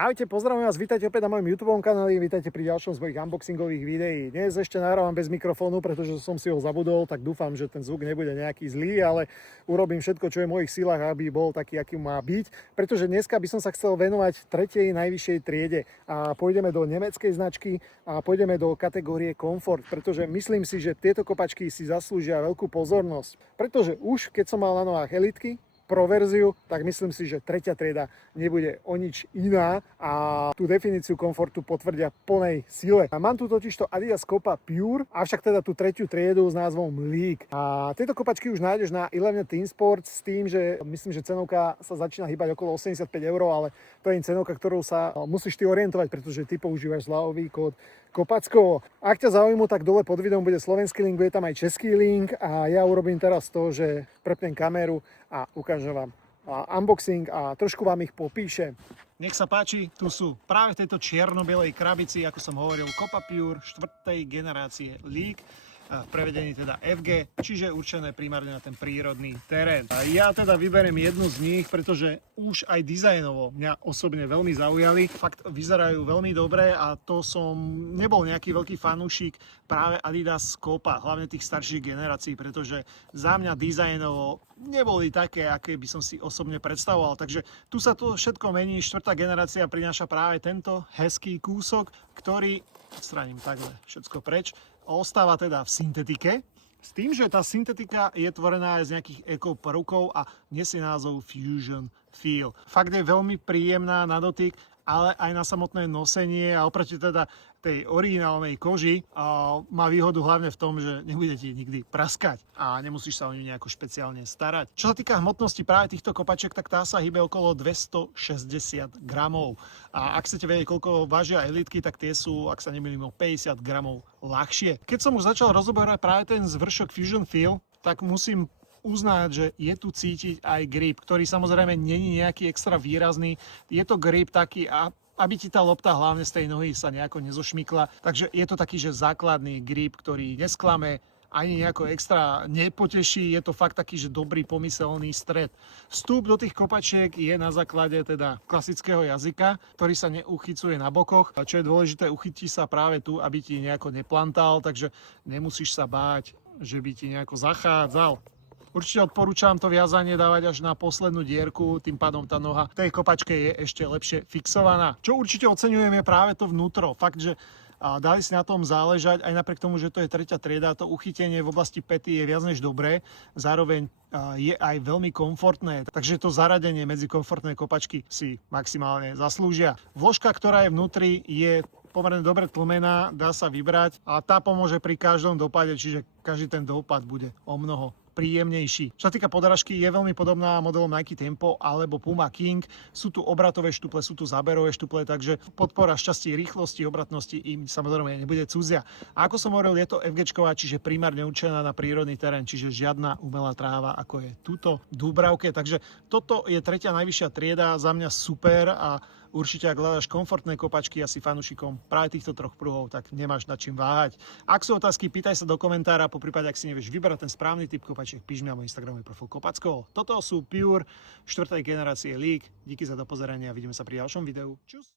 Ahojte, pozdravujem vás, vítajte opäť na mojom YouTube kanáli, vítajte pri ďalšom z mojich unboxingových videí. Dnes ešte nahrávam bez mikrofónu, pretože som si ho zabudol, tak dúfam, že ten zvuk nebude nejaký zlý, ale urobím všetko, čo je v mojich silách, aby bol taký, aký má byť. Pretože dneska by som sa chcel venovať tretej najvyššej triede a pôjdeme do nemeckej značky a pôjdeme do kategórie komfort, pretože myslím si, že tieto kopačky si zaslúžia veľkú pozornosť. Pretože už keď som mal na nohách elitky, pro verziu, tak myslím si, že tretia trieda nebude o nič iná a tú definíciu komfortu potvrdia v plnej sile. A mám tu totižto Adidas Copa Pure, avšak teda tú tretiu triedu s názvom League. A tieto kopačky už nájdeš na 11 Team Sports s tým, že myslím, že cenovka sa začína hýbať okolo 85 €, ale to je cenovka, ktorou sa musíš ty orientovať, pretože ty používaš zľavový kód Kopackovo. Ak ťa zaujímu, tak dole pod videom bude slovenský link, bude tam aj český link a ja urobím teraz to, že prepnem kameru a ukážem vám unboxing a trošku vám ich popíšem. Nech sa páči, tu sú práve v tejto čierno-bielej krabici, ako som hovoril, Copa Pure 4. generácie League, v prevedení teda FG, čiže určené primárne na ten prírodný terén. A ja teda vyberiem jednu z nich, pretože už aj dizajnovo mňa osobne veľmi zaujali. Fakt vyzerajú veľmi dobre a to som nebol nejaký veľký fanúšik práve Adidas Copa, hlavne tých starších generácií, pretože za mňa dizajnovo neboli také, aké by som si osobne predstavoval. Takže tu sa to všetko mení, 4. generácia prináša práve tento hezký kúsok, ktorý, odstraním takhle všetko preč, ostáva teda v syntetike, s tým, že tá syntetika je tvorená aj z nejakých eko prvkov a nesie názov Fusion Feel. Fakt je veľmi príjemná na dotyk, ale aj na samotné nosenie a oproti teda tej originálnej koži má výhodu hlavne v tom, že nebude ti nikdy praskať a nemusíš sa o ňu nejako špeciálne starať. Čo sa týka hmotnosti práve týchto kopačiek, tak tá sa hýbe okolo 260 gramov. A ak chcete vedieť, koľko vážia elitky, tak tie sú, ak sa nemýlim, o 50 gramov ľahšie. Keď som už začal rozoberať práve ten zvršok Fusion Feel, tak musím uznať, že je tu cítiť aj grip, ktorý samozrejme není nejaký extra výrazný. Je to grip taký, aby ti tá lopta hlavne z tej nohy sa nejako nezošmykla. Takže je to taký, že základný grip, ktorý nesklame, ani nejako extra nepoteší. Je to fakt taký, že dobrý pomyselný stred. Vstup do tých kopačiek je na základe teda klasického jazyka, ktorý sa neuchycuje na bokoch. A čo je dôležité, uchytí sa práve tu, aby ti nejako neplantal, takže nemusíš sa báť, že by ti nejako zachádzal. Určite odporúčam to viazanie dávať až na poslednú dierku, tým pádom tá noha v tej kopačke je ešte lepšie fixovaná. Čo určite oceňujem je práve to vnútro. Fakt, že dali si na tom záležať, aj napriek tomu, že to je tretia trieda, to uchytenie v oblasti päty je viac než dobré, zároveň je aj veľmi komfortné, takže to zaradenie medzi komfortné kopačky si maximálne zaslúžia. Vložka, ktorá je vnútri, je pomerne dobre tlmená, dá sa vybrať a tá pomôže pri každom dopade, čiže každý ten dopad bude o mnoho príjemnejší. Čo sa týka podrážky, je veľmi podobná modelom Nike Tempo alebo Puma King. Sú tu obratové štuple, sú tu záberové štuple, takže podpora šťastie, rýchlosti, obratnosti im samozrejme nebude cudzia. A ako som hovoril, je to FG-čková, čiže primárne určená na prírodný terén, čiže žiadna umelá tráva, ako je tuto v Dúbravke. Takže toto je tretia najvyššia trieda, za mňa super a určite, ak hľadaš komfortné kopačky a si fanúšikom práve týchto troch pruhov, tak nemáš nad čím váhať. Ak sú otázky, pýtaj sa do komentára, poprípade, ak si nevieš vybrať ten správny typ kopačiek, píš mi na môj Instagramový profil Kopackovo. Toto sú Pure 4. generácie League. Díky za dopozeranie a vidíme sa pri ďalšom videu. Čus!